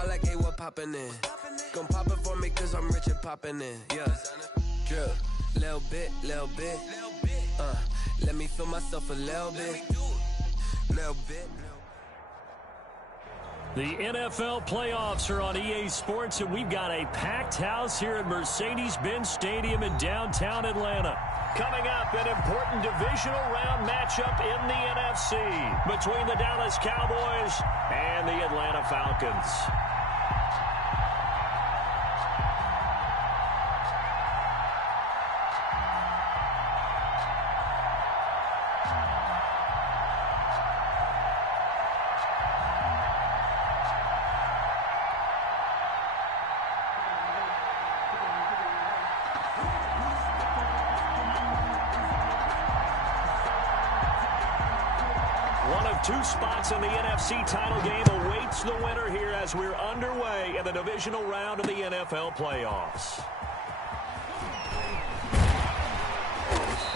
spot like A1 popping in. Gon' pop it for me cause I'm rich and popping in. Yeah. Drip. Little bit. Let me feel myself a little bit. Little bit. The NFL playoffs are on EA Sports, and we've got a packed house here at Mercedes-Benz Stadium in downtown Atlanta. Coming up, an important divisional round matchup in the NFC between the Dallas Cowboys and the Atlanta Falcons. Two spots in the NFC title game awaits the winner here as we're underway in the divisional round of the NFL playoffs.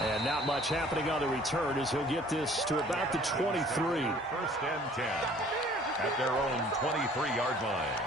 And not much happening on the return as he'll get this to about the 23. First and 10 at their own 23-yard line.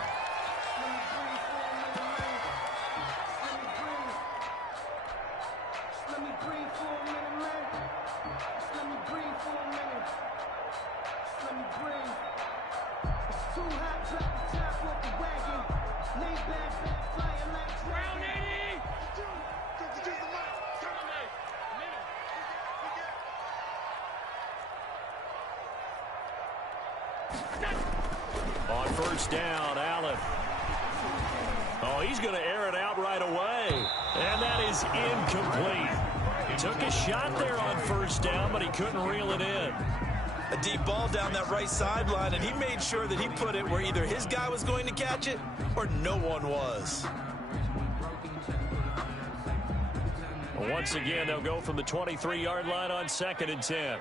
On first down, Allen. Oh, he's going to air it out right away. And that is incomplete. Took a shot there on first down, but he couldn't reel it in. A deep ball down that right sideline, and he made sure that he put it where either his guy was going to catch it or no one was. Once again, they'll go from the 23-yard line on 2nd and 10.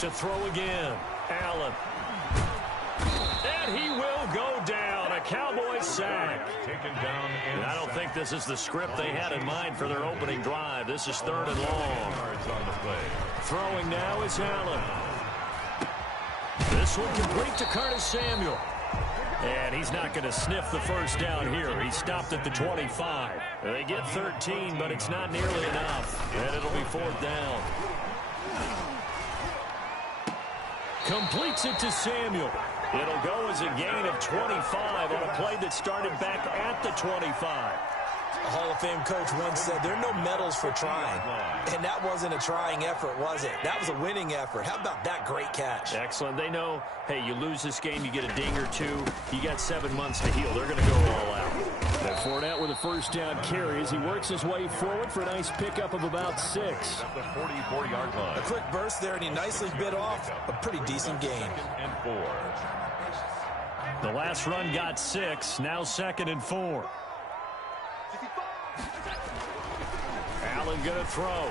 To throw again, Allen. And he will go down. A Cowboy sack. Taken down. And I don't think this is the script they had in mind for their opening drive. This is 3rd and long. On the play. Throwing now is Allen. This one complete to Curtis Samuel. And he's not going to sniff the first down here. He stopped at the 25. They get 13, but it's not nearly enough. And it'll be 4th down. Completes it to Samuel. It'll go as a gain of 25 on a play that started back at the 25. A Hall of Fame coach once said there are no medals for trying. And that wasn't a trying effort, was it? That was a winning effort. How about that great catch? Excellent. They know, hey, you lose this game, you get a ding or two. You got 7 months to heal. They're going to go all out. And Fournette with a first down carry as he works his way forward for a nice pickup of about 6. At the 44-yard line. A quick burst there, and he nicely bit off a pretty decent gain. And 4. The last run got 6. Now 2nd and 4. Allen going to throw.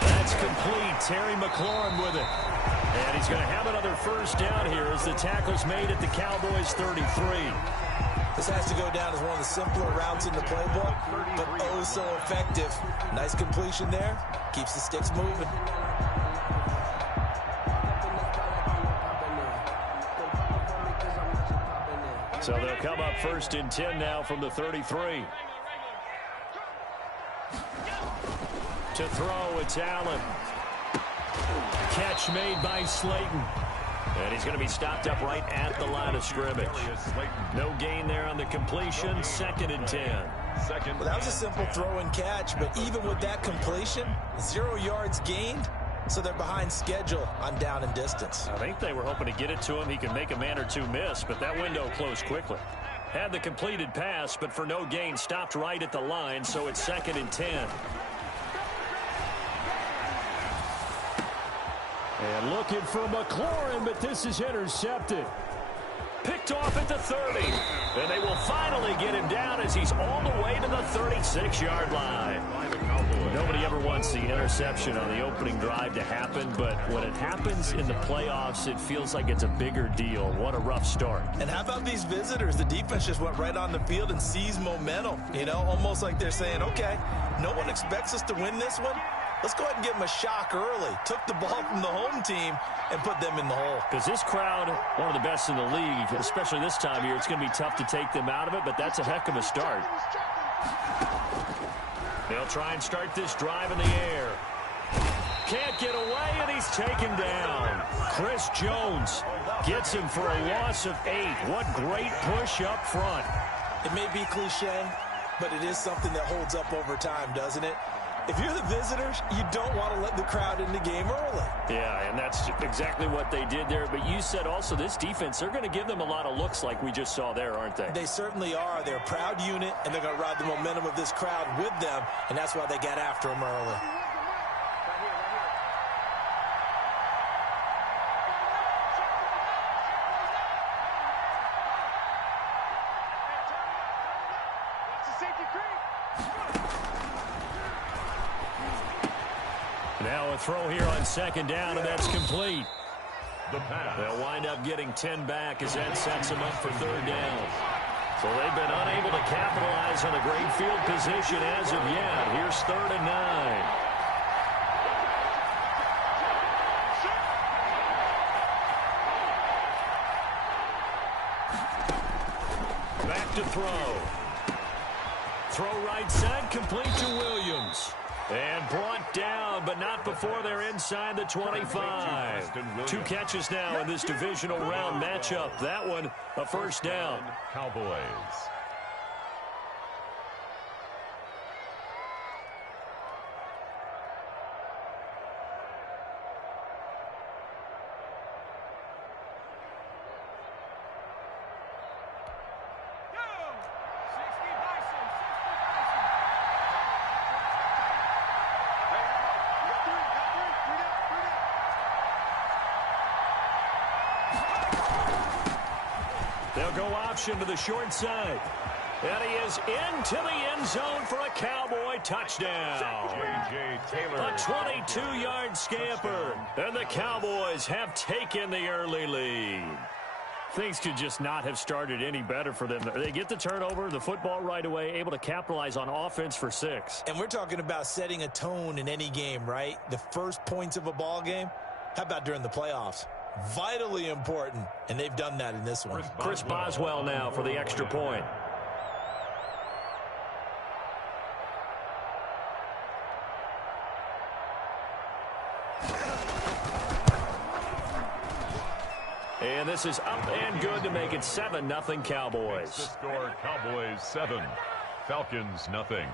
That's complete. Terry McLaurin with it. And he's going to have another first down here as the tackle's made at the Cowboys 33. This has to go down as one of the simpler routes in the playbook, but oh so effective. Nice completion there. Keeps the sticks moving. So they'll come up 1st and 10 now from the 33. To throw, it's Allen. Catch made by Slayton. And he's going to be stopped up right at the line of scrimmage. No gain there on the completion. 2nd and 10. Well, that was a simple throw and catch, but even with that completion, 0 yards gained, so they're behind schedule on down and distance. I think they were hoping to get it to him. He could make a man or two miss, but that window closed quickly. Had the completed pass, but for no gain, stopped right at the line, so it's 2nd and 10. And looking for McLaurin, but this is intercepted. Picked off at the 30. And they will finally get him down as he's all the way to the 36-yard line. Nobody ever wants the interception on the opening drive to happen, but when it happens in the playoffs, it feels like it's a bigger deal. What a rough start. And how about these visitors? The defense just went right on the field and seized momentum. You know, almost like they're saying, okay, no one expects us to win this one. Let's go ahead and give them a shock early. Took the ball from the home team and put them in the hole. Because this crowd, one of the best in the league, especially this time of year, it's going to be tough to take them out of it, but that's a heck of a start. They'll try and start this drive in the air. Can't get away, and he's taken down. Chris Jones gets him for a loss of 8. What great push up front. It may be cliche, but it is something that holds up over time, doesn't it? If you're the visitors, you don't want to let the crowd in the game early. Yeah, and that's exactly what they did there. But you said also this defense, they're going to give them a lot of looks like we just saw there, aren't they? They certainly are. They're a proud unit, and they're going to ride the momentum of this crowd with them, and that's why they got after them early. Now a throw here on second down, and that's complete. The pass. They'll wind up getting 10 back as that sets them up for third down. So they've been unable to capitalize on a great field position as of yet. Here's 3rd and 9. Back to throw. Throw right side, complete to Williams. And brought down, but not before they're inside the 25. 2 catches now in this divisional round matchup. That one, a first down. Cowboys. They'll go option to the short side. And he is into the end zone for a Cowboy touchdown. J.J. Taylor. A 22-yard scamper. And the Cowboys have taken the early lead. Things could just not have started any better for them. They get the turnover, the football right away, able to capitalize on offense for 6. And we're talking about setting a tone in any game, right? The first points of a ball game. How about during the playoffs? Vitally important, and they've done that in this one. Chris Boswell now for the extra point. And this is up and good to make it 7-0 Cowboys. The score, Cowboys 7, Falcons nothing.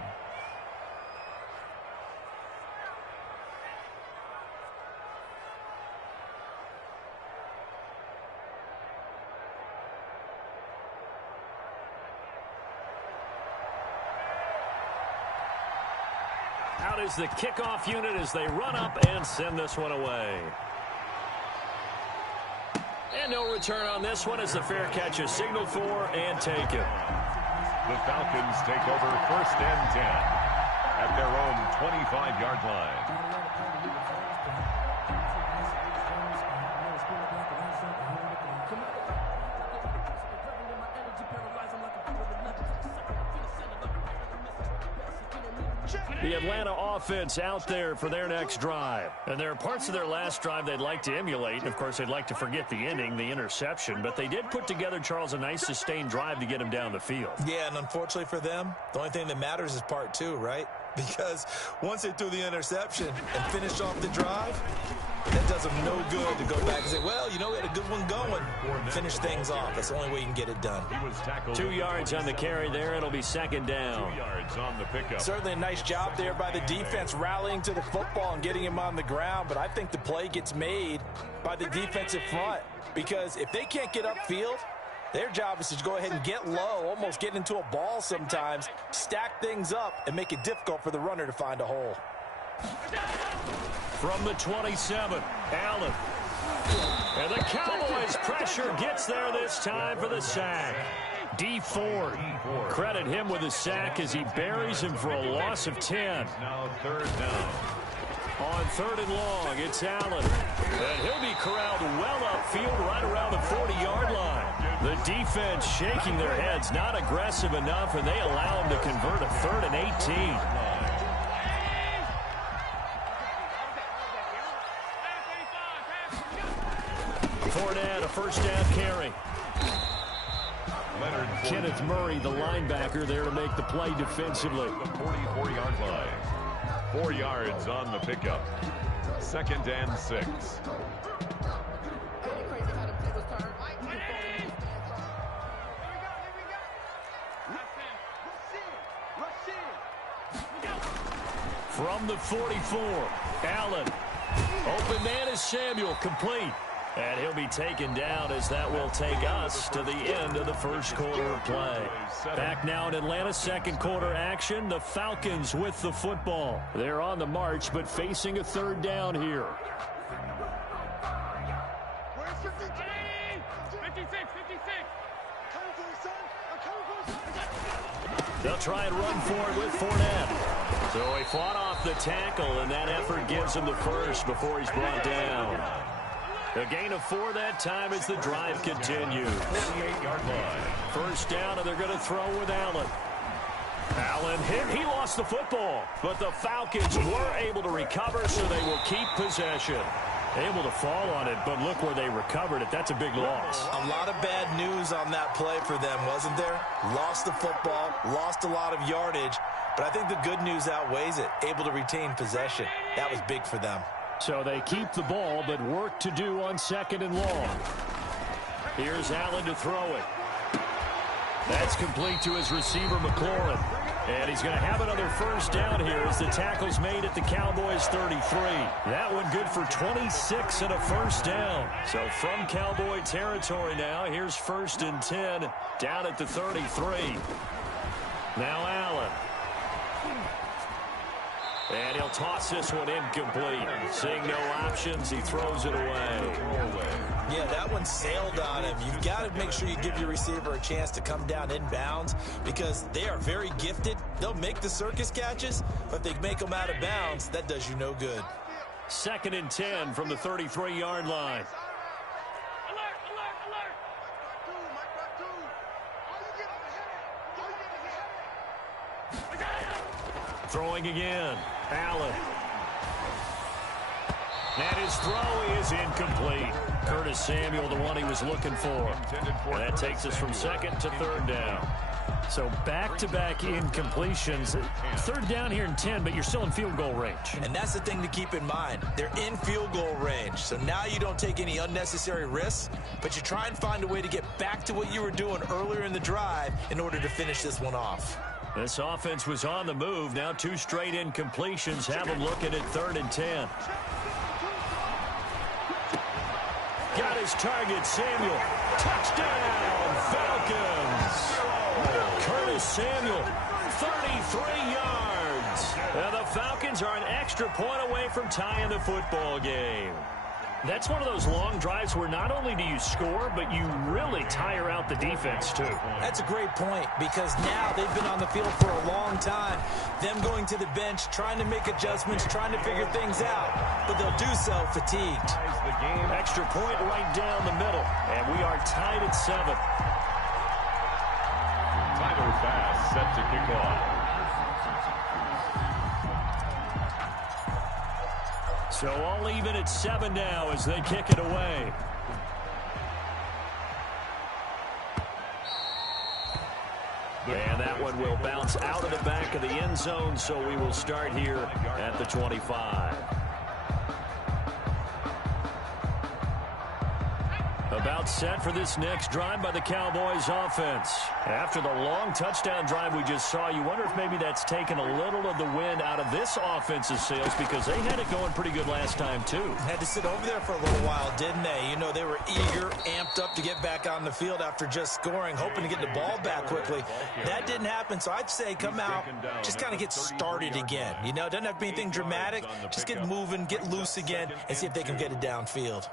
Out is the kickoff unit as they run up and send this one away. And no return on this one as the fair catch is signaled for and taken. The Falcons take over 1st and 10 at their own 25-yard line. The Atlanta offense out there for their next drive. And there are parts of their last drive they'd like to emulate. Of course, they'd like to forget the ending, the interception. But they did put together, Charles, a nice sustained drive to get them down the field. Yeah, and unfortunately for them, the only thing that matters is part 2, right? Because once they threw the interception and finished off the drive, that does them no good to go back and say, well, you know, we had a good one going. Finish things off. That's the only way you can get it done. 2 yards on the carry there. It'll be second down. 2 yards on the pickup. Certainly a nice job there by the defense rallying to the football and getting him on the ground. But I think the play gets made by the defensive front. Because if they can't get upfield, their job is to go ahead and get low, almost get into a ball sometimes, stack things up, and make it difficult for the runner to find a hole. From the 27, Allen. And the Cowboys pressure gets there this time for the sack. D. Ford. Credit him with a sack as he buries him for a loss of 10. Now 3rd down. On 3rd and long, it's Allen. And he'll be corralled well upfield right around the 40-yard line. The defense shaking their heads, not aggressive enough, and they allow him to convert a 3rd and 18. Fournette, a first down carry. Kenneth Murray, the linebacker, there to make the play defensively. The 44-yard line. 4 yards on the pickup. 2nd and 6. From the 44, Allen. Open man is Samuel, complete. And he'll be taken down as that will take us to the end of the first quarter of play. Back now in Atlanta, second quarter action. The Falcons with the football. They're on the march, but facing a third down here. They'll try and run for it with Fournette. So he fought off the tackle, and that effort gives him the first before he's brought down. A gain of 4 that time as the drive continues. 48-yard line. First down, and they're going to throw with Allen. Allen hit. He lost the football, but the Falcons were able to recover, so they will keep possession. Able to fall on it, but look where they recovered it. That's a big loss. A lot of bad news on that play for them, wasn't there? Lost the football, lost a lot of yardage, but I think the good news outweighs it. Able to retain possession. That was big for them. So they keep the ball, but work to do on 2nd and long. Here's Allen to throw it. That's complete to his receiver, McLaurin. And he's going to have another first down here as the tackle's made at the Cowboys' 33. That one good for 26 and a first down. So from Cowboy territory now, here's 1st and 10 down at the 33. Now Allen. And he'll toss this one incomplete. Seeing no options, he throws it away. Yeah, that one sailed on him. You've got to make sure you give your receiver a chance to come down inbounds because they are very gifted. They'll make the circus catches, but if they make them out of bounds, that does you no good. 2nd and 10 from the 33-yard line. Throwing again. Allen. And his throw is incomplete. Curtis Samuel, the one he was looking for. And that takes us from 2nd to 3rd down. So back-to-back incompletions. 3rd down here in 10, but you're still in field goal range. And that's the thing to keep in mind. They're in field goal range. So now you don't take any unnecessary risks, but you try and find a way to get back to what you were doing earlier in the drive in order to finish this one off. This offense was on the move. Now 2 straight incompletions have them looking at 3rd and 10. Got his target, Samuel. Touchdown, Falcons. Curtis Samuel, 33 yards. Now the Falcons are an extra point away from tying the football game. That's one of those long drives where not only do you score, but you really tire out the defense, too. That's a great point because now they've been on the field for a long time. Them going to the bench, trying to make adjustments, trying to figure things out, but they'll do so fatigued. Extra point right down the middle, and we are tied at 7. Tyler Bass set to kick off. So all even at 7 now as they kick it away. And that one will bounce out of the back of the end zone, so we will start here at the 25. About set for this next drive by the Cowboys offense. After the long touchdown drive we just saw, you wonder if maybe that's taken a little of the wind out of this offense's sails because they had it going pretty good last time too. Had to sit over there for a little while, didn't they? You know, they were eager, amped up to get back on the field after just scoring, hoping to get the ball back quickly. That didn't happen, so I'd say come out, just kind of get started again. You know, it doesn't have to be anything dramatic. Just get moving, get loose again, and see if they can get it downfield.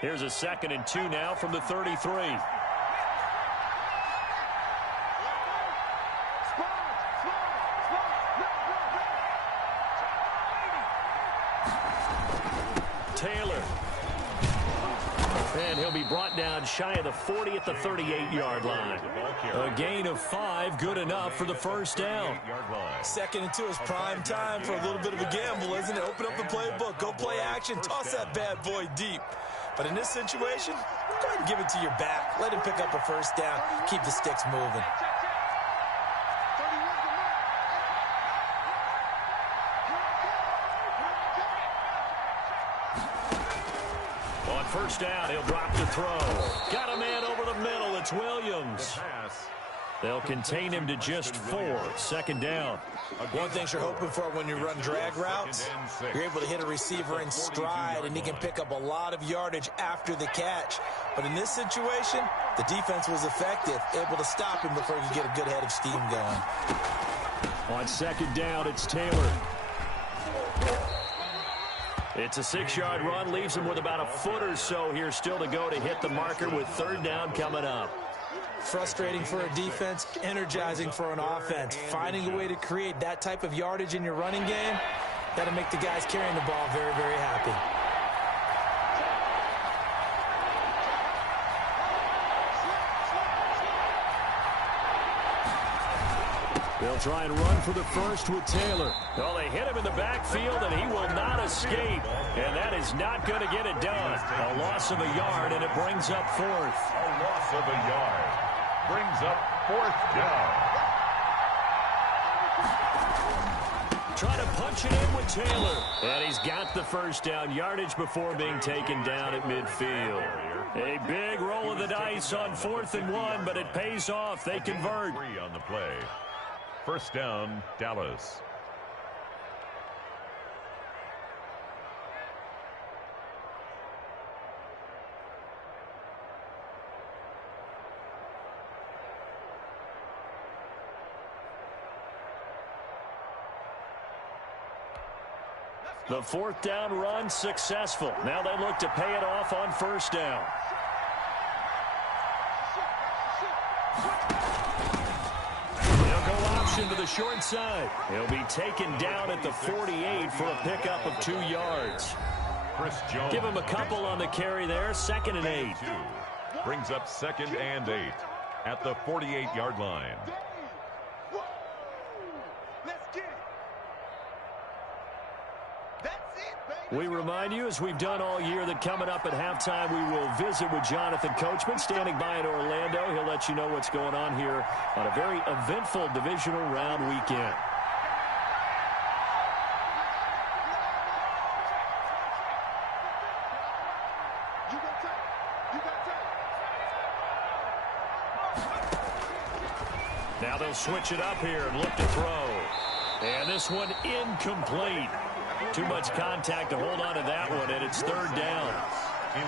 Here's a 2nd and 2 now from the 33. Taylor. And he'll be brought down shy of the 40 at the 38-yard line. A gain of 5, good enough for the first down. 2nd and 2 is prime time for a little bit of a gamble, isn't it? Open up the playbook, go play action, toss that bad boy deep. But in this situation, go ahead and give it to your back. Let him pick up a first down, keep the sticks moving. On first down, he'll drop the throw. Got a man over the middle. It's Williams. They'll contain him to just 4. 2nd down. One thing you're hoping for when you run drag routes, you're able to hit a receiver in stride, and he can pick up a lot of yardage after the catch. But in this situation, the defense was effective, able to stop him before he could get a good head of steam going. On 2nd down, it's Taylor. It's a 6-yard run, leaves him with about a foot or so here still to go to hit the marker with 3rd down coming up. Frustrating for a defense, energizing for an offense. Finding a way to create that type of yardage in your running game, that'll make the guys carrying the ball very, very happy. They'll try and run for the first with Taylor. Well, they hit him in the backfield, and he will not escape. And that is not going to get it done. A loss of a yard, and it brings up 4th. A loss of a yard brings up 4th down. Trying to punch it in with Taylor. And he's got the first down yardage before being taken down at midfield. A big roll of the dice on 4th and 1, but it pays off. They convert. 3 on the play. First down, Dallas. The 4th down run successful. Now they look to pay it off on first down. They'll go option to the short side. He'll be taken down at the 48 for a pickup of 2 yards. Chris Jones. Give him a couple on the carry there. 2nd and 8. Brings up 2nd and 8 at the 48-yard line. We remind you, as we've done all year, that coming up at halftime, we will visit with Jonathan Coachman, standing by in Orlando. He'll let you know what's going on here on a very eventful divisional round weekend. Now they'll switch it up here and look to throw. And this one incomplete. Too much contact to hold on to that one, and it's 3rd down.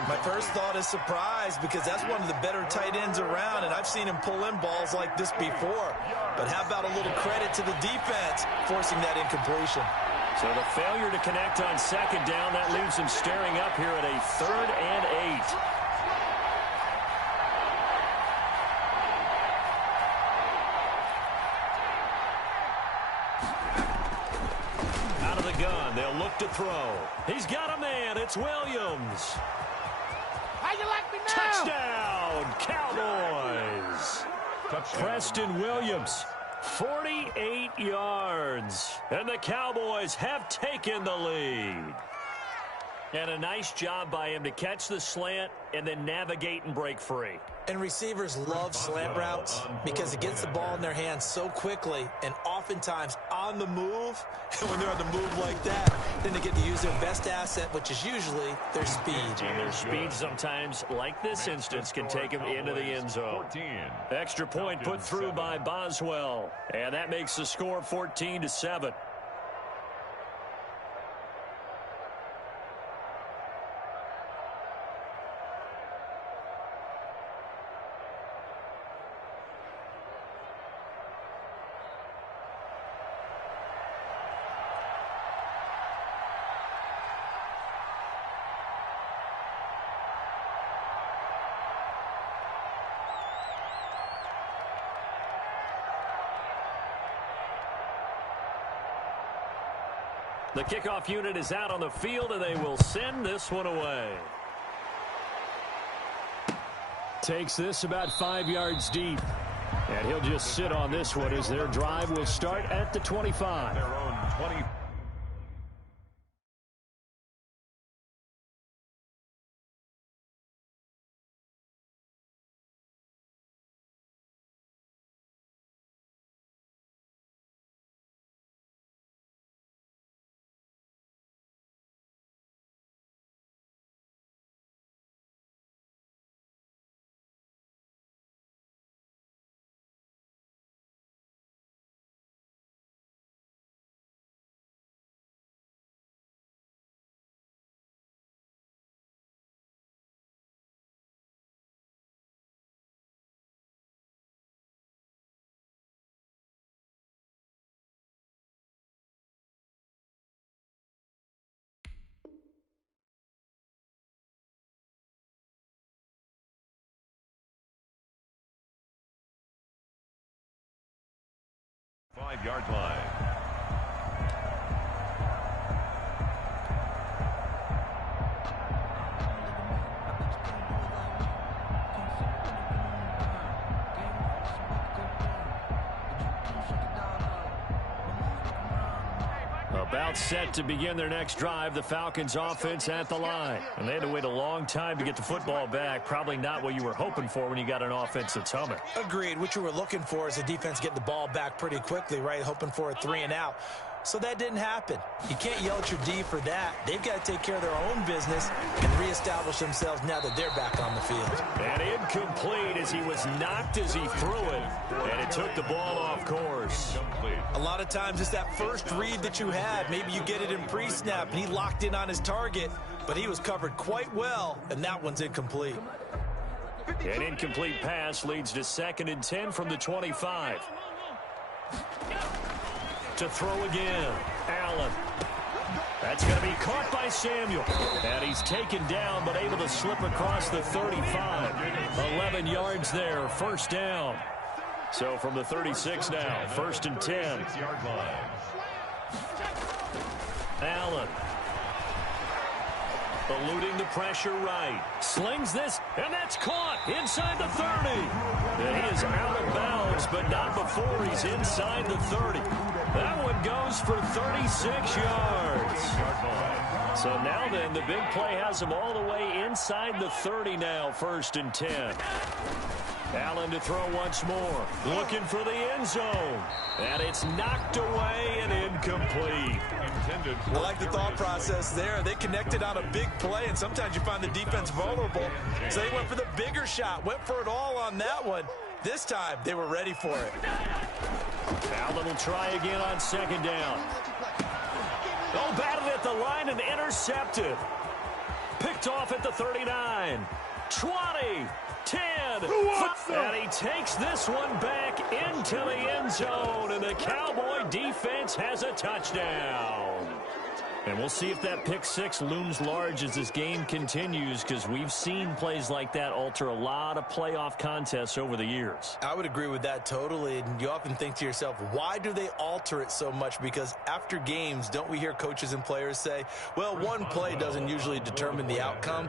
My first thought is surprise, because that's one of the better tight ends around, and I've seen him pull in balls like this before. But how about a little credit to the defense forcing that incompletion? So the failure to connect on 2nd down, that leaves him staring up here at a 3rd and 8. They'll look to throw. He's got a man. It's Williams. How you like me now? Touchdown, Cowboys. Touchdown. Preston Williams, 48 yards. And the Cowboys have taken the lead. And a nice job by him to catch the slant and then navigate and break free. And receivers love slant routes because it gets the ball in their hands so quickly and oftentimes on the move. And when they're on the move like that, then they get to use their best asset, which is usually their speed. And their speed sometimes, like this instance, can take them into the end zone. Extra point put through by Boswell. And that makes the score 14-7. The kickoff unit is out on the field, and they will send this one away. Takes this about 5 yards deep. And he'll just sit on this one as their drive will start at the 25. Their own 20. Five-yard line. About set to begin their next drive, the Falcons offense at the line. And they had to wait a long time to get the football back. Probably not what you were hoping for when you got an offense that's humming. Agreed. What you were looking for is the defense getting the ball back pretty quickly, right? Hoping for a 3-and-out. So that didn't happen. You can't yell at your D for that. They've got to take care of their own business and reestablish themselves now that they're back on the field. And incomplete as he was knocked as he threw it. And it took the ball off course. A lot of times it's that first read that you had. Maybe you get it in pre-snap and he locked in on his target, but he was covered quite well, and that one's incomplete. An incomplete pass leads to 2nd and 10 from the 25. To throw again, Allen. That's going to be caught by Samuel. And he's taken down, but able to slip across the 35. 11 yards there, first down. So from the 36 now, 1st and 10. Allen. Eluding the pressure right. Slings this, and that's caught inside the 30. And he is out of bounds, but not before he's inside the 30. That one goes for 36 yards. So now then, the big play has him all the way inside the 30 now, 1st and 10. Allen to throw once more. Looking for the end zone. And it's knocked away and incomplete. I like the thought process there. They connected on a big play, and sometimes you find the defense vulnerable. So they went for the bigger shot, went for it all on that one. This time, they were ready for it. Allen will try again on 2nd down. Oh, batted at the line and intercepted. Picked off at the 39. 20. 10. And he takes this one back into the end zone, and the Cowboy defense has a touchdown. And we'll see if that pick six looms large as this game continues, because we've seen plays like that alter a lot of playoff contests over the years. I would agree with that totally. And you often think to yourself, why do they alter it so much? Because after games, don't we hear coaches and players say, well, one play doesn't usually determine the outcome?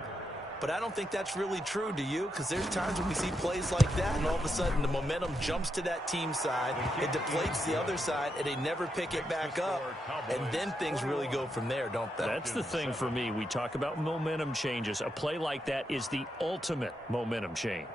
But I don't think that's really true, do you? Because there's times when we see plays like that, and all of a sudden the momentum jumps to that team side, it deflates the other side, and they never pick it back up. And then things really go from there, don't they? That's the thing for me. We talk about momentum changes. A play like that is the ultimate momentum change.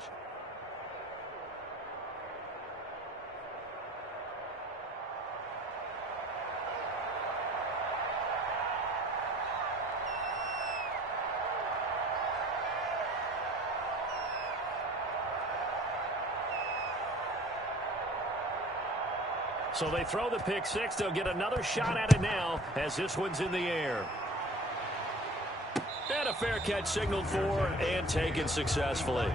So they throw the pick six. They'll get another shot at it now as this one's in the air. And a fair catch signaled for and taken successfully.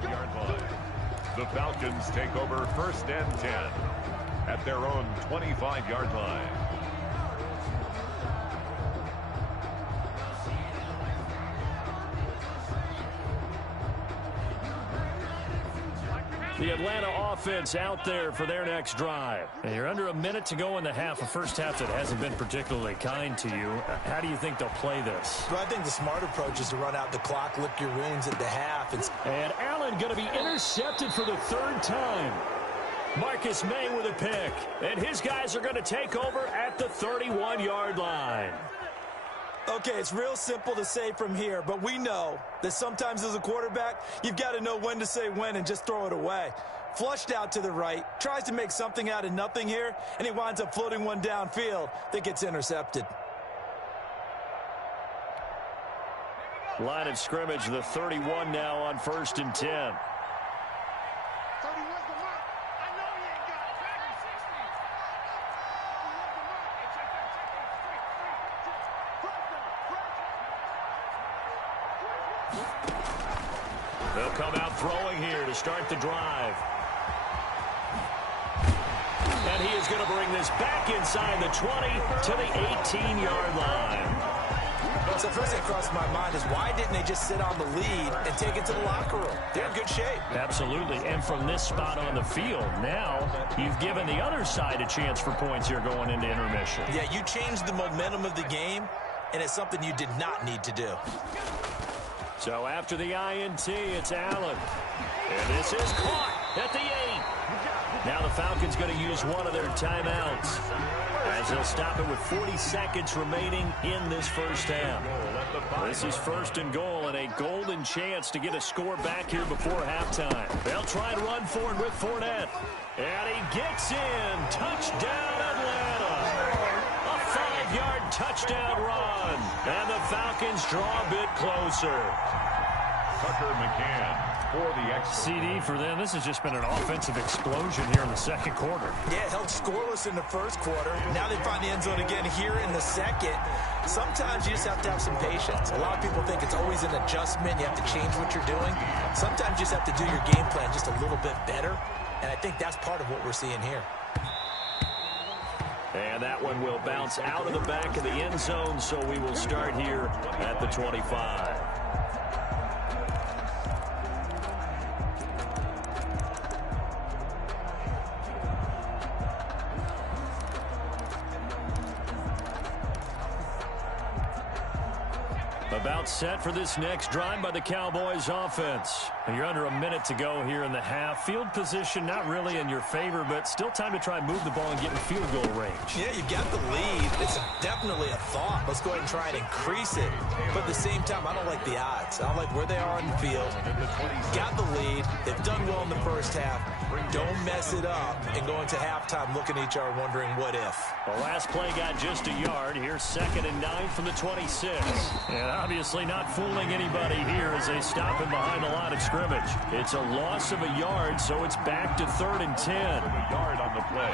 The Falcons take over 1st and 10 at their own 25-yard line. The Atlanta offense out there for their next drive. And you're under a minute to go in the half, a first half that hasn't been particularly kind to you. How do you think they'll play this? Well, I think the smart approach is to run out the clock, lick your wounds at the half. And Allen going to be intercepted for the third time. Marcus May with a pick. And his guys are going to take over at the 31-yard line. Okay, it's real simple to say from here, but we know that sometimes as a quarterback, you've got to know when to say when and just throw it away. Flushed out to the right, tries to make something out of nothing here, and he winds up floating one downfield that gets intercepted. Line of scrimmage, the 31 now on 1st and 10. They'll come out throwing here to start the drive. And he is going to bring this back inside the 20 to the 18-yard line. So first thing crossed my mind is why didn't they just sit on the lead and take it to the locker room? They're in good shape. Absolutely. And from this spot on the field, now you've given the other side a chance for points here going into intermission. Yeah, you changed the momentum of the game, and it's something you did not need to do. So after the INT, it's Allen. And this is caught at the 8. Now the Falcons going to use one of their timeouts as they'll stop it with 40 seconds remaining in this first half. This is 1st and goal and a golden chance to get a score back here before halftime. They'll try and run forward with Fournette. And he gets in. Touchdown, Atlanta. A 5-yard touchdown run. And the Falcons draw a bit closer. Tucker McCann for the CD for them. This has just been an offensive explosion here in the second quarter. Yeah, held scoreless in the first quarter. Now they find the end zone again here in the second. Sometimes you just have to have some patience. A lot of people think it's always an adjustment. You have to change what you're doing. Sometimes you just have to do your game plan just a little bit better. And I think that's part of what we're seeing here. And that one will bounce out of the back of the end zone, so we will start here at the 25. About set for this next drive by the Cowboys offense. And you're under a minute to go here in the half. Field position not really in your favor, but still time to try and move the ball and get in field goal range. Yeah, you got the lead. It's definitely a thought. Let's go ahead and try and increase it. But at the same time, I don't like the odds. I don't like where they are on the field. Got the lead. They've done well in the first half. Don't mess it up and go into halftime looking at each other wondering what if. The last play got just a yard. Here's 2nd and 9 from the 26. And obviously not fooling anybody here as they stop him behind the line of scrimmage. It's a loss of a yard, so it's back to 3rd and 10. A yard on the play.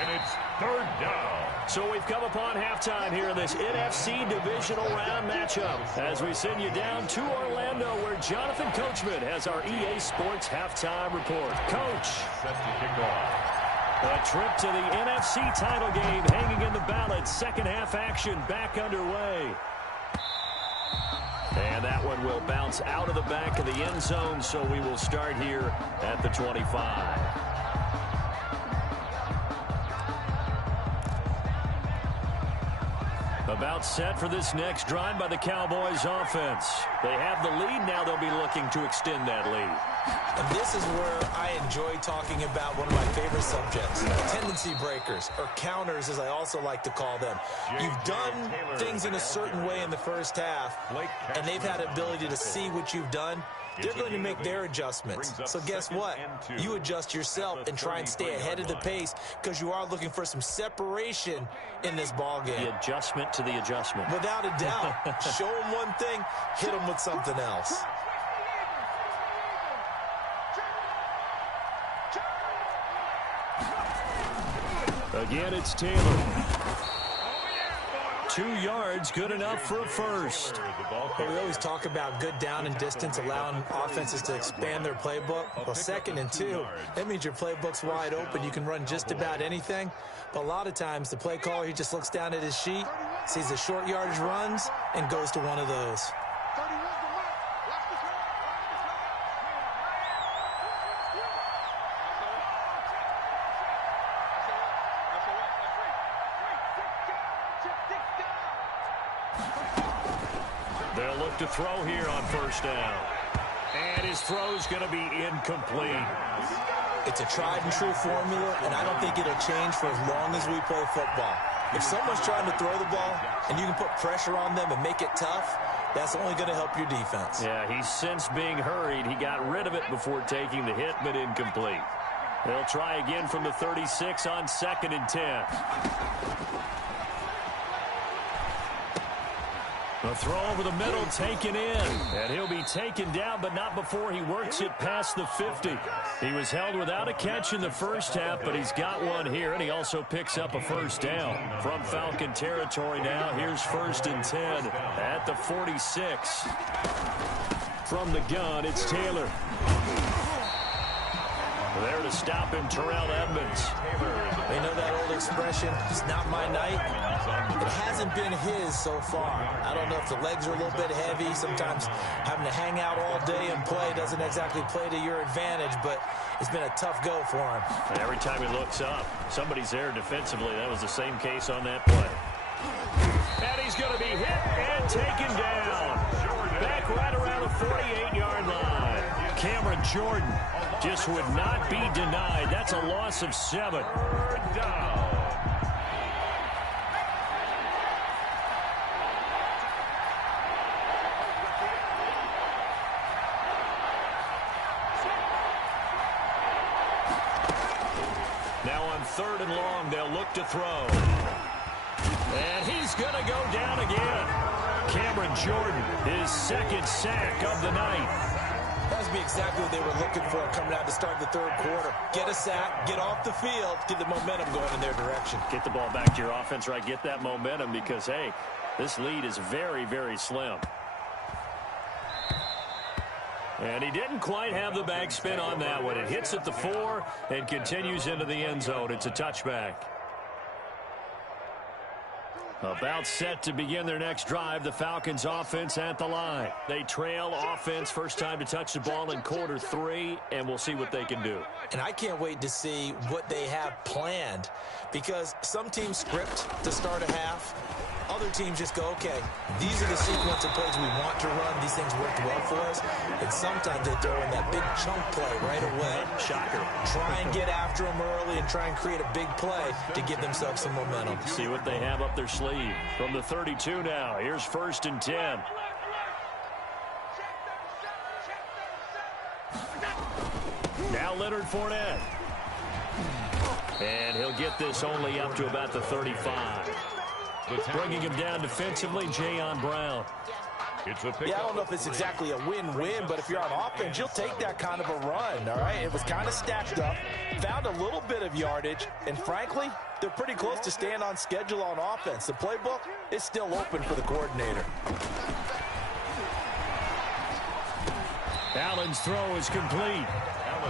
And it's 3rd down. So we've come upon halftime here in this NFC Divisional Round matchup as we send you down to Orlando where Jonathan Coachman has our EA Sports Halftime Report. Coach. Set to kick off. A trip to the NFC title game hanging in the balance. Second half action back underway. And that one will bounce out of the back of the end zone, so we will start here at the 25. About set for this next drive by the Cowboys offense. They have the lead. Now they'll be looking to extend that lead. And this is where I enjoy talking about one of my favorite subjects, tendency breakers, or counters as I also like to call them. You've done things in a certain way in the first half, and they've had the ability to see what you've done. They're going to make their adjustments. So guess what? You adjust yourself and try and stay ahead of the pace because you are looking for some separation in this ball game. The adjustment to the adjustment. Without a doubt. Show them one thing, hit them with something else. Again, it's Taylor. 2 yards, good enough for a first. But we always talk about good down and distance, allowing offenses to expand their playbook. Well, 2nd and 2, that means your playbook's wide open. You can run just about anything. But a lot of times, the play caller, he just looks down at his sheet, sees the short yardage runs, and goes to one of those. look to throw here on first down. And his throw's going to be incomplete. It's a tried-and-true formula, and I don't think it'll change for as long as we play football. If someone's trying to throw the ball and you can put pressure on them and make it tough, that's only going to help your defense. Yeah, he's since being hurried. He got rid of it before taking the hit, but incomplete. They'll try again from the 36 on 2nd and 10. A throw over the middle taken in. And he'll be taken down, but not before he works it past the 50. He was held without a catch in the first half, but he's got one here, and he also picks up a first down. From Falcon territory now, here's 1st and 10 at the 46. From the gun, it's Taylor. There to stop him, Terrell Edmonds. They know that old expression, it's not my night. It hasn't been his so far. I don't know if the legs are a little bit heavy. Sometimes having to hang out all day and play doesn't exactly play to your advantage, but it's been a tough go for him. And every time he looks up, somebody's there defensively. That was the same case on that play. And he's going to be hit and taken down. Back right around the 48-yard line. Cameron Jordan just would not be denied. That's a loss of 7. Down. Now on 3rd and long, they'll look to throw. And he's going to go down again. Cameron Jordan, his 2nd sack of the night. That must be exactly what they were looking for coming out to start the 3rd quarter. Get a sack, get off the field, get the momentum going in their direction. Get the ball back to your offense, right? Get that momentum because, hey, this lead is very, very slim. And he didn't quite have the back spin on that one. It hits at the 4 and continues into the end zone. It's a touchback. About set to begin their next drive, the Falcons offense at the line. They trail offense, first time to touch the ball in quarter 3, and we'll see what they can do. And I can't wait to see what they have planned, because some teams script to start a half. Other teams just go, okay, these are the sequence of plays we want to run. These things worked well for us. And sometimes they throw in that big chunk play right away. Shocker. Try and get after them early and try and create a big play to give themselves some momentum. See what they have up their sleeve. From the 32 now, here's 1st and 10. Now Leonard Fournette. And he'll get this only up to about the 35. Bringing him down defensively, Jayon Brown. Yeah, I don't know if it's exactly a win-win, but if you're on offense, you'll take that kind of a run, all right? It was kind of stacked up, found a little bit of yardage, and frankly, they're pretty close to staying on schedule on offense. The playbook is still open for the coordinator. Allen's throw is complete.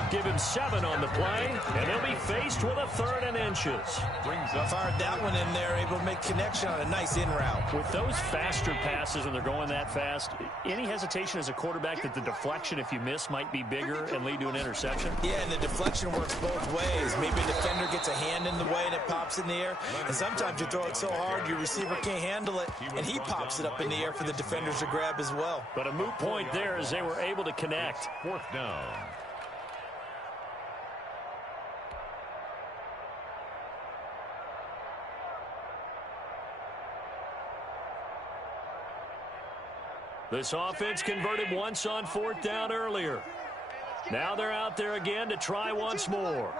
Give him 7 on the play, and he'll be faced with a 3rd and inches. Fired that one in there, able to make connection on a nice in route. With those faster passes when they're going that fast, any hesitation as a quarterback that the deflection, if you miss, might be bigger and lead to an interception? Yeah, and the deflection works both ways. Maybe a defender gets a hand in the way and it pops in the air, and sometimes you throw it so hard your receiver can't handle it, and he pops it up in the air for the defenders to grab as well. But a moot point there as they were able to connect. 4th down. This offense converted once on 4th down earlier. Now they're out there again to try once more.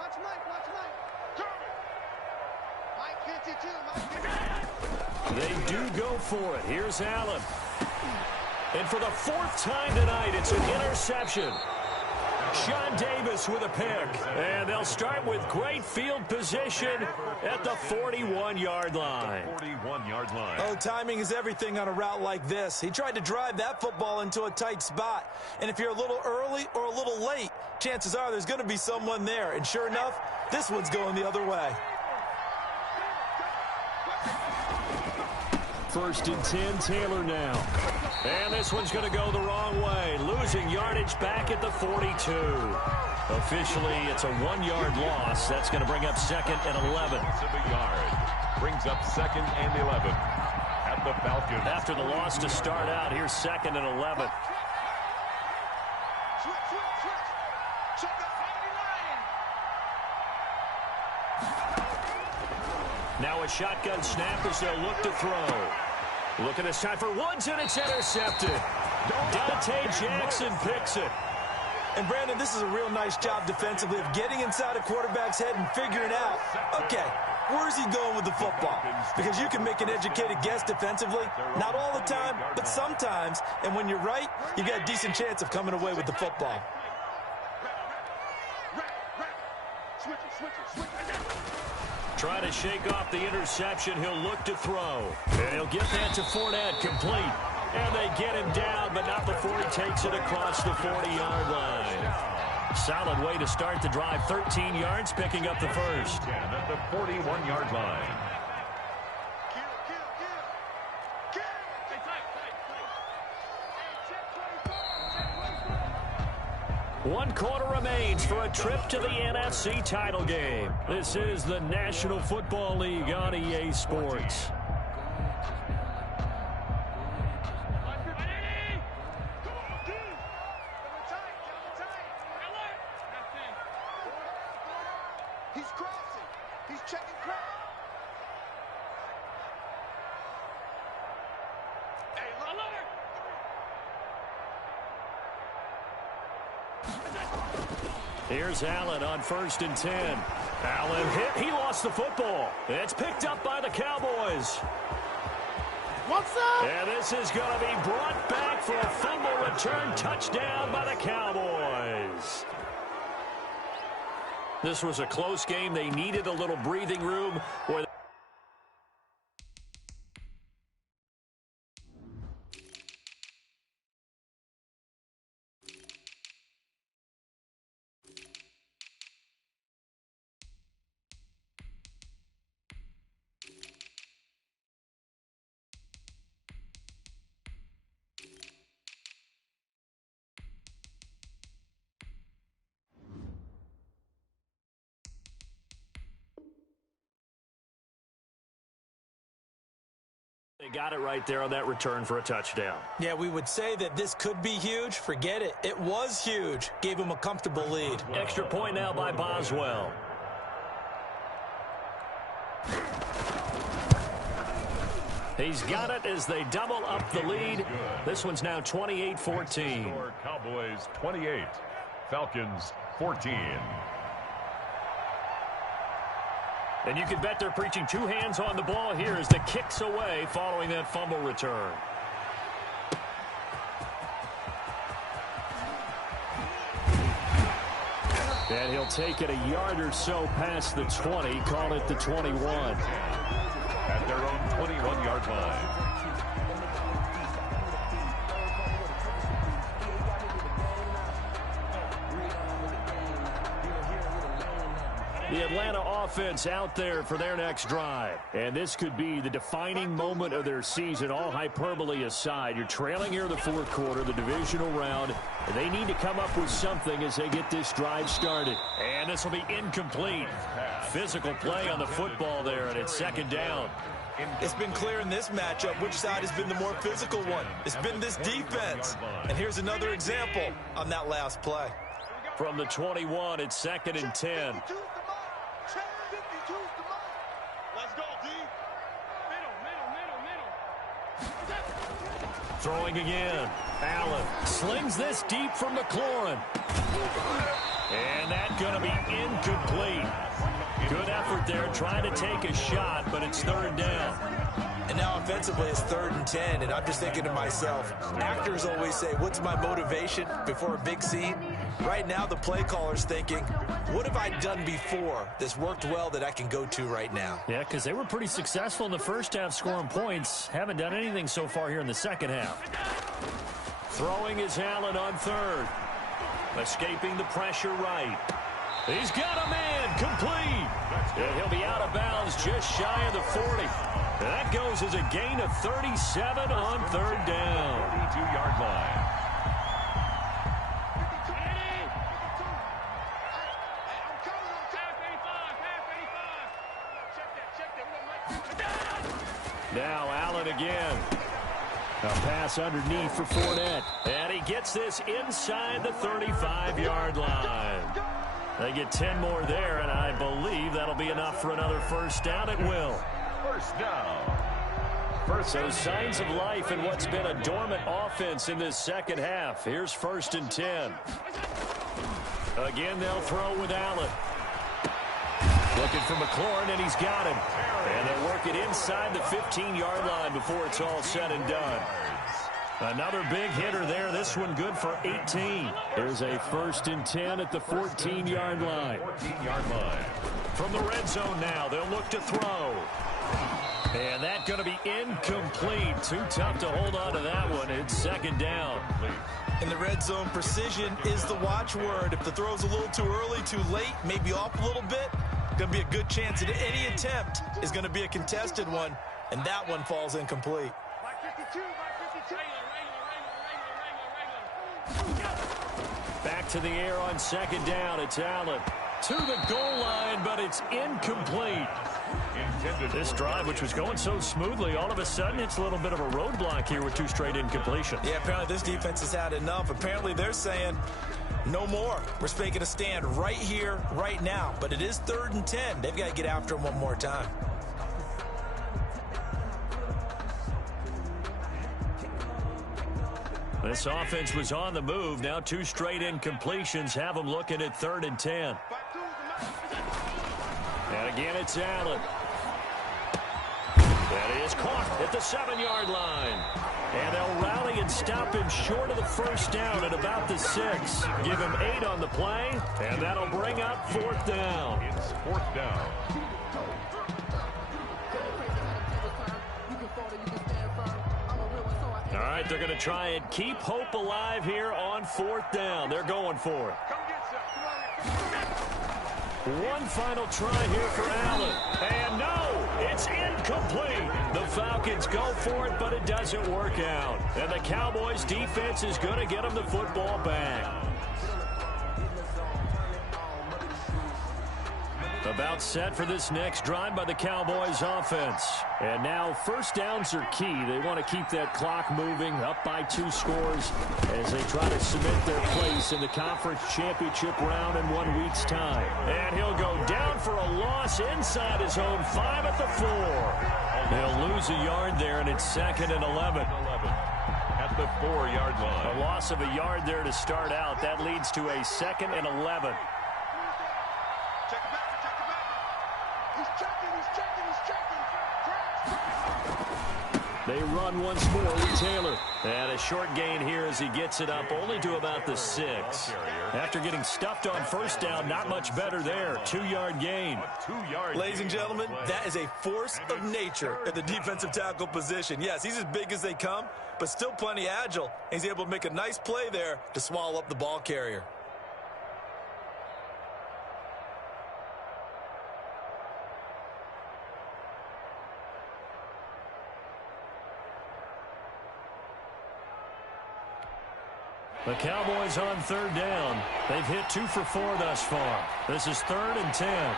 They do go for it. Here's Allen. And for the 4th time tonight, it's an interception. Sean Davis with a pick. And they'll start with great field position at the 41-yard line. 41-yard line. Oh, timing is everything on a route like this. He tried to drive that football into a tight spot. And if you're a little early or a little late, chances are there's going to be someone there. And sure enough, this one's going the other way. 1st and 10, Taylor now. And this one's going to go the wrong way. Losing yardage back at the 42. Officially, it's a 1-yard loss. That's going to bring up 2nd and 11. Loss of a yard. Brings up 2nd and 11. At the Falcons. After the loss to start out, here's 2nd and 11. Now a shotgun snap as they'll look to throw. Looking this time for Woods, and it's intercepted. Dante Jackson picks it. And, Brandon, this is a real nice job defensively of getting inside a quarterback's head and figuring out, okay, where's he going with the football? Because you can make an educated guess defensively, not all the time, but sometimes. And when you're right, you've got a decent chance of coming away with the football. Trying to shake off the interception. He'll look to throw. And he'll get that to Fournette, complete. And they get him down, but not before he takes it across the 40-yard line. Solid way to start the drive. 13 yards, picking up the first. At the 41-yard line. One quarter remains for a trip to the NFC title game. This is the National Football League on EA Sports. He's crossing. He's checking crowd. Hey, look. Here's Allen on 1st and 10. Allen hit. He lost the football. It's picked up by the Cowboys. What's up? And this is going to be brought back for a fumble return touchdown by the Cowboys. This was a close game. They needed a little breathing room. They got it right there on that return for a touchdown. Yeah, we would say that this could be huge. Forget it. It was huge. Gave him a comfortable lead. Extra point now by Boswell. He's got it as they double up the lead. This one's now 28-14. Cowboys 28, Falcons 14. And you can bet they're preaching two hands on the ball here as the kick's away following that fumble return. And he'll take it a yard or so past the 20, call it the 21. At their own 21-yard line. The Atlanta offense out there for their next drive. And this could be the defining moment of their season, all hyperbole aside. You're trailing here in the fourth quarter, the divisional round, and they need to come up with something as they get this drive started. And this will be incomplete. Physical play on the football there, and it's 2nd down. It's been clear in this matchup which side has been the more physical one. It's been this defense. And here's another example on that last play. From the 21, it's 2nd and 10. Let's go, D. Middle. Throwing again. Allen slings this deep from McLaurin. And that's going to be incomplete. Good effort there trying to take a shot, but it's 3rd down. And now offensively it's 3rd and 10, and I'm just thinking to myself, actors always say, what's my motivation before a big scene? Right now the play caller's thinking, what have I done before that's worked well that I can go to right now? Yeah, because they were pretty successful in the first half scoring points. Haven't done anything so far here in the second half. Throwing is Allen on 3rd. Escaping the pressure right. He's got a man, complete. And he'll be out of bounds just shy of the 40. And that goes as a gain of 37 on 3rd down. 32-yard line. Now Allen Allen again. A pass underneath for Fournette. And he gets this inside the 35-yard line. They get 10 more there, and I believe that'll be enough for another first down. It will. First down. So signs of life in what's been a dormant offense in this second half. Here's 1st and 10. Again, they'll throw with Allen. Looking for McLaurin, and he's got him. And they'll work it inside the 15-yard line before it's all said and done. Another big hitter there. This one good for 18. There's a 1st and 10 at the 14-yard line. 14-yard line. From the red zone now, they'll look to throw. And that's going to be incomplete. Too tough to hold on to that one. It's 2nd down. In the red zone, precision is the watchword. If the throw's a little too early, too late, maybe off a little bit, going to be a good chance that any attempt is going to be a contested one, and that one falls incomplete. Back to the air on 2nd down. It's Allen to the goal line, but it's incomplete. This drive, which was going so smoothly, all of a sudden it's a little bit of a roadblock here with 2 straight incompletions. Yeah, apparently this defense has had enough. Apparently they're saying no more. We're making a stand right here, right now. But it is 3rd and 10. They've got to get after him one more time. This offense was on the move. Now 2 straight incompletions have them looking at 3rd and 10. And again, it's Allen. That is caught at the 7-yard line. And they'll rally and stop him short of the first down at about the 6. Give him 8 on the play, and that'll bring up 4th down. It's 4th down. All right, they're going to try and keep hope alive here on 4th down. They're going for it. One final try here for Allen. And no, it's incomplete. The Falcons go for it, but it doesn't work out. And the Cowboys' defense is going to get them the football back. About set for this next drive by the Cowboys offense. And now 1st downs are key. They want to keep that clock moving, up by 2 scores as they try to cement their place in the conference championship round in 1 week's time. And he'll go down for a loss inside his own 5 at the 4. They'll lose a yard there, and it's 2nd and 11. At the 4-yard line. A loss of a yard there to start out. That leads to a 2nd and 11. They run once more with Taylor. And a short gain here as he gets it up only to about the 6. After getting stuffed on 1st down, not much better there. 2-yard gain. Ladies and gentlemen, that is a force of nature at the defensive tackle position. Yes, he's as big as they come, but still plenty agile. He's able to make a nice play there to swallow up the ball carrier. The Cowboys on 3rd down. They've hit 2 for 4 thus far. This is 3rd and 10.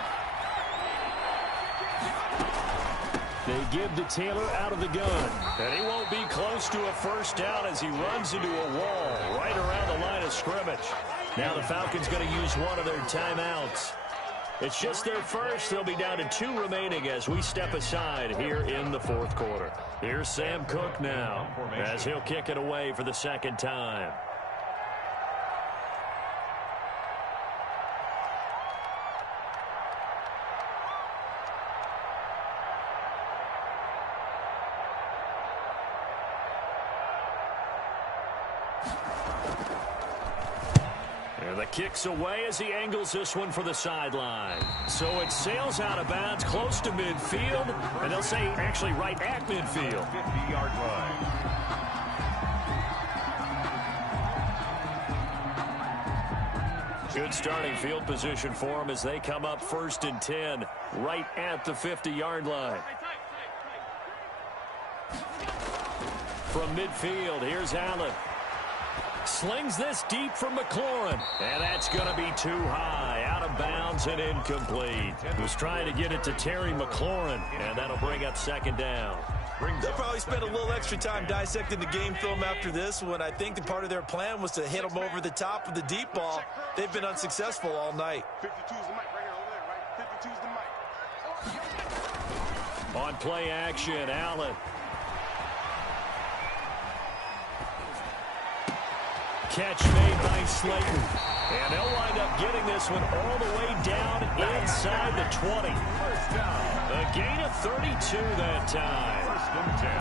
They give to Taylor out of the gun. And he won't be close to a first down as he runs into a wall right around the line of scrimmage. Now the Falcons going to use one of their timeouts. It's just their first. They'll be down to 2 remaining as we step aside here in the 4th quarter. Here's Sam Cook now as he'll kick it away for the 2nd time. Kicks away as he angles this one for the sideline. So it sails out of bounds close to midfield, and they'll say actually right at midfield. 50-yard line. Good starting field position for them as they come up 1st and 10 right at the 50-yard line. From midfield, here's Allen. Slings this deep from McLaurin. And that's going to be too high. Out of bounds and incomplete. Was trying to get it to Terry McLaurin. And that'll bring up 2nd down. They'll probably spend a little extra time dissecting the game film after this one. I think that part of their plan was to hit them over the top of the deep ball. They've been unsuccessful all night. 52's the mic right here, over there, right? 52's the mic. On play action, Allen. Catch made by Slayton. And they'll wind up getting this one all the way down inside the 20. A gain of 32 that time.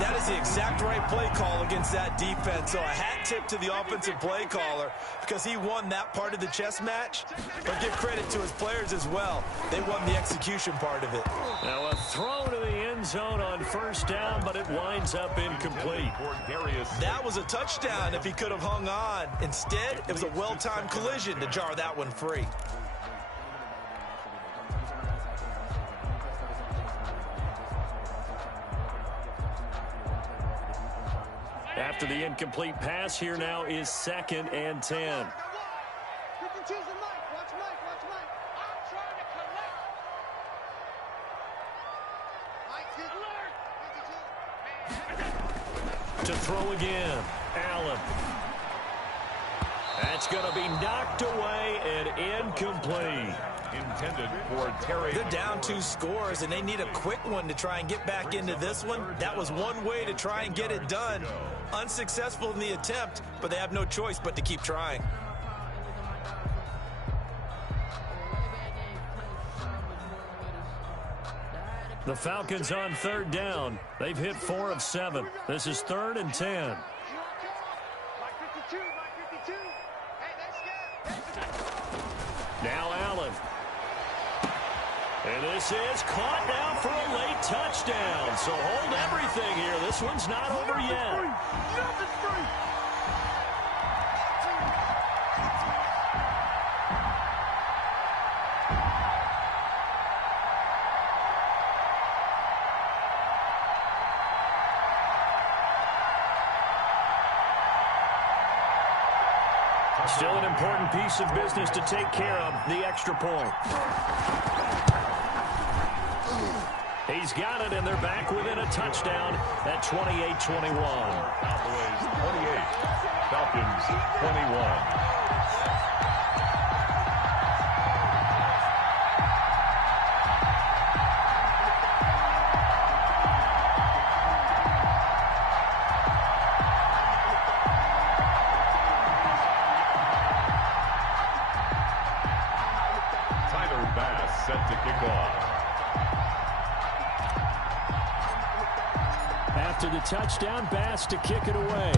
That is the exact right play call against that defense. So a hat tip to the offensive play caller because he won that part of the chess match. But give credit to his players as well. They won the execution part of it. Now a throw to the end zone on first down, but it winds up incomplete. That was a touchdown if he could have hung on. Instead, it was a well-timed collision to jar that one free. After the incomplete pass, here now is 2nd and 10. 52's the mic. Watch Mike. I'm trying to connect. Mike's his alert. 52. To throw again, Allen. That's going to be knocked away and incomplete. Intended for Terry. They're down 2 scores, and they need a quick one to try and get back into this one. That was one way to try and get it done. Unsuccessful in the attempt, but they have no choice but to keep trying. The Falcons on 3rd down. They've hit 4 of 7. This is 3rd and 10. Mike 52. Hey, that's good. Now Allen. And this is caught now for a late touchdown. So hold everything here. This one's not over yet. Nothing free. Still an important piece of business to take care of, the extra point. He's got it, and they're back within a touchdown at 28-21. Cowboys 28, Falcons 21. Set to kick off. After the touchdown, Bass to kick it away.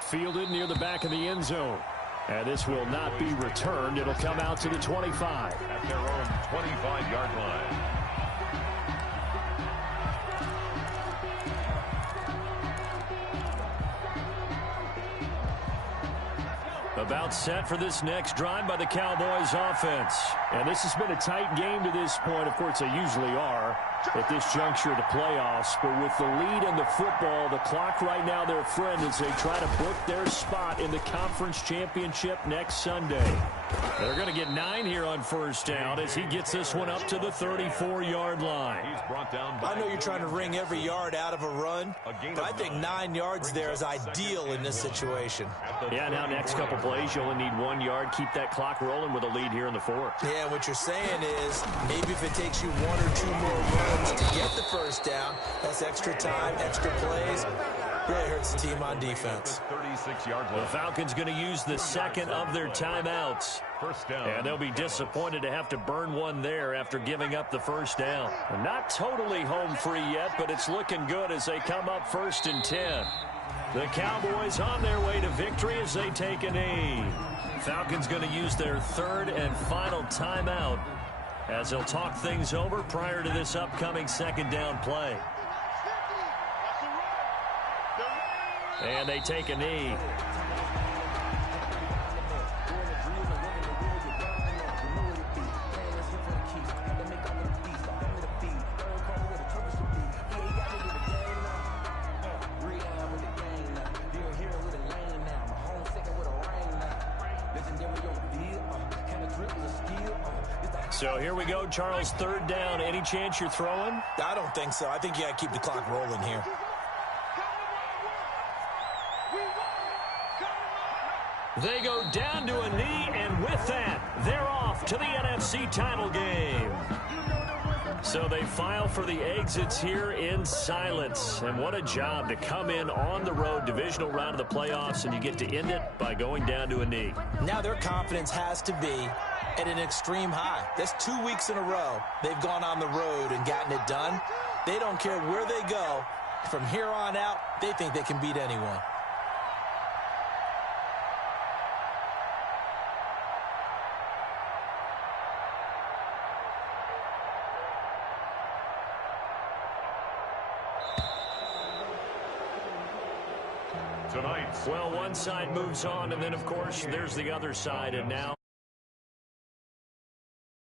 Fielded near the back of the end zone. And this will not be returned. It'll come out to the 25. At their own 25-yard line. About set for this next drive by the Cowboys offense. And this has been a tight game to this point. Of course, they usually are at this juncture of the playoffs. But with the lead in the football, the clock right now their friend as they try to book their spot in the conference championship next Sunday. They're going to get 9 here on first down as he gets this one up to the 34-yard line. He's brought down by I know you're trying to wring every yard out of a run, but I think 9 yards there is ideal in this situation. Yeah, now next couple plays, you only need 1 yard. Keep that clock rolling with a lead here in the 4th. Yeah, what you're saying is maybe if it takes you 1 or 2 more runs to get the first down, that's extra time, extra plays. Really hurts the team on defense. 36-yard The Falcons going to use the second of their timeouts. First down. And they'll be disappointed to have to burn one there after giving up the first down. Not totally home free yet, but it's looking good as they come up 1st and 10. The Cowboys on their way to victory as they take a knee. Falcons going to use their 3rd and final timeout as they'll talk things over prior to this upcoming 2nd down play. And they take a knee. So here we go, Charles, third down. Any chance you're throwing? I don't think so. I think you got to keep the clock rolling here. They go down to a knee, and with that, they're off to the NFC title game. So they file for the exits here in silence. And what a job to come in on the road, divisional round of the playoffs, and you get to end it by going down to a knee. Now their confidence has to be at an extreme high. That's 2 weeks in a row they've gone on the road and gotten it done. They don't care where they go. From here on out, they think they can beat anyone. Tonight's Well, one side moves on, and then, of course, there's the other side, and now